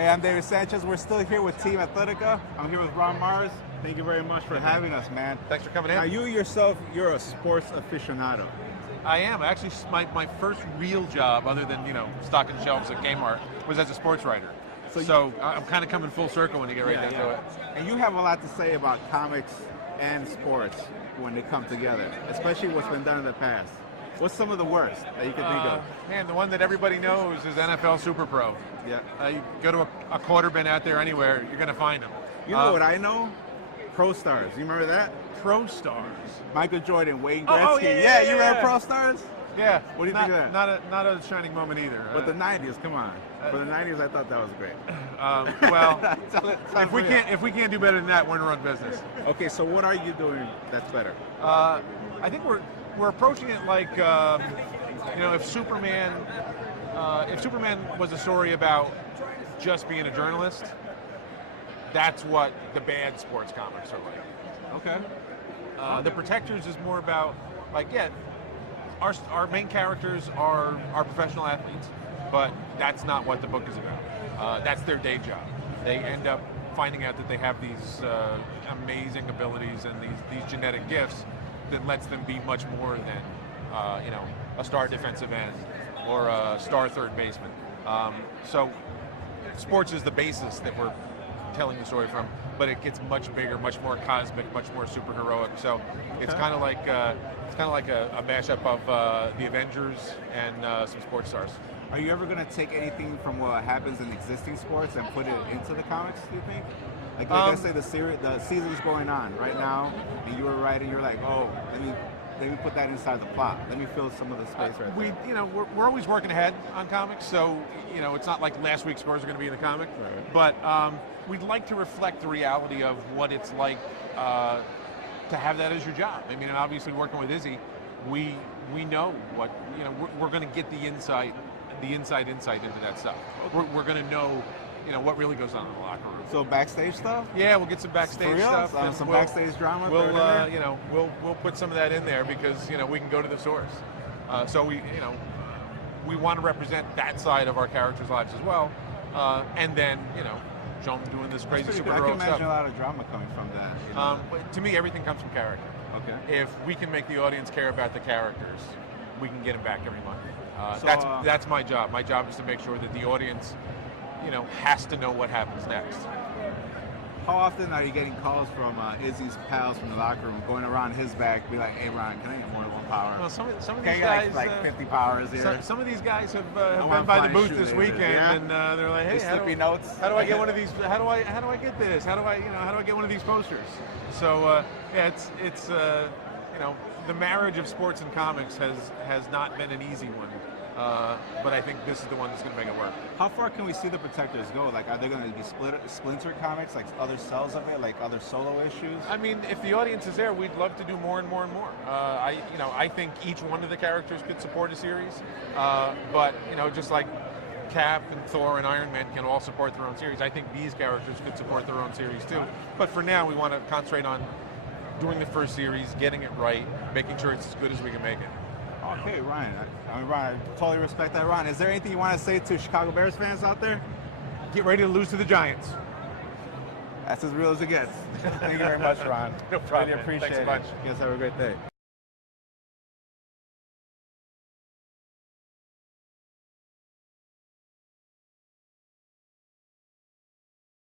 Hey, I'm David Sanchez. We're still here with Team Athelica. I'm here with Ron Marz. Thank you very much for having us, man. Thanks for coming in. Now, you yourself, you're a sports aficionado. I am. Actually, my first real job, other than, stocking shelves at Kmart, was as a sports writer. So I'm kind of coming full circle when you get right down to it. And you have a lot to say about comics and sports when they come together, especially what's been done in the past. What's some of the worst that you can think of? Man, the one that everybody knows is NFL Super Pro. Yeah. You go to a quarter bin out there anywhere, you're going to find them. You know what I know? Pro Stars. You remember that? Pro Stars. Michael Jordan, Wayne Gretzky. Yeah, you remember Pro Stars? Yeah. What do you think of that? Not a shining moment either. But the 90s, come on. For the 90s, I thought that was great. Well, if tell we can't do better than that, we're in the wrong business. Okay, so what are you doing that's better? I think we're approaching it like if Superman was a story about just being a journalist, that's what the bad sports comics are like. Okay. The Protectors is more about our main characters are professional athletes, but that's not what the book is about. That's their day job. They end up finding out that they have these amazing abilities and these genetic gifts that lets them be much more than a star defensive end or a star third baseman. So sports is the basis that we're telling the story from, but it gets much bigger, much more cosmic, much more superheroic. So it's kind of like a mashup of the Avengers and some sports stars. Are you ever going to take anything from what happens in existing sports and put it into the comics, do you think? Like I say the season's going on right now, and you were writing, you're like, oh, let me put that inside the plot. Let me fill some of the space right there. We're always working ahead on comics, so it's not like last week's scores are going to be in the comic, right. But we'd like to reflect the reality of what it's like to have that as your job. I mean, and obviously working with Izzy, we know what we're going to get the insight into that stuff. Okay. We're going to know what really goes on in the locker room. So backstage stuff? Yeah, we'll get some backstage stuff. Some backstage drama. We'll put some of that in there because we can go to the source. So we want to represent that side of our characters' lives as well, and then show them doing this crazy superhero stuff. I can imagine a lot of drama coming from that. To me, everything comes from character. Okay. If we can make the audience care about the characters, we can get them back every month. That's my job. My job is to make sure that the audience, has to know what happens next. How often are you getting calls from Izzy's pals from the locker room going around his back, be like, hey Ron, can I get more than one power? Well, some of these can guys, like 50 powers here. Some of these guys have been by the booth this weekend, and they're like, hey, slippy notes. How do I get one of these? How do I get this? How do I get one of these posters? So it's the marriage of sports and comics has not been an easy one. But I think this is the one that's going to make it work. How far can we see the Protectors go? Like, are they going to be splinter comics, like other cells of it, like other solo issues? I mean, if the audience is there, we'd love to do more and more and more. I think each one of the characters could support a series, but just like Cap and Thor and Iron Man can all support their own series, I think these characters could support their own series too. But for now, we want to concentrate on doing the first series, getting it right, making sure it's as good as we can make it. Okay, Ryan. Ryan, I totally respect that. Ron, is there anything you want to say to Chicago Bears fans out there? Get ready to lose to the Giants. That's as real as it gets. Thank you very much, Ron. No problem. Really appreciate it. Thanks a bunch. You guys have a great day.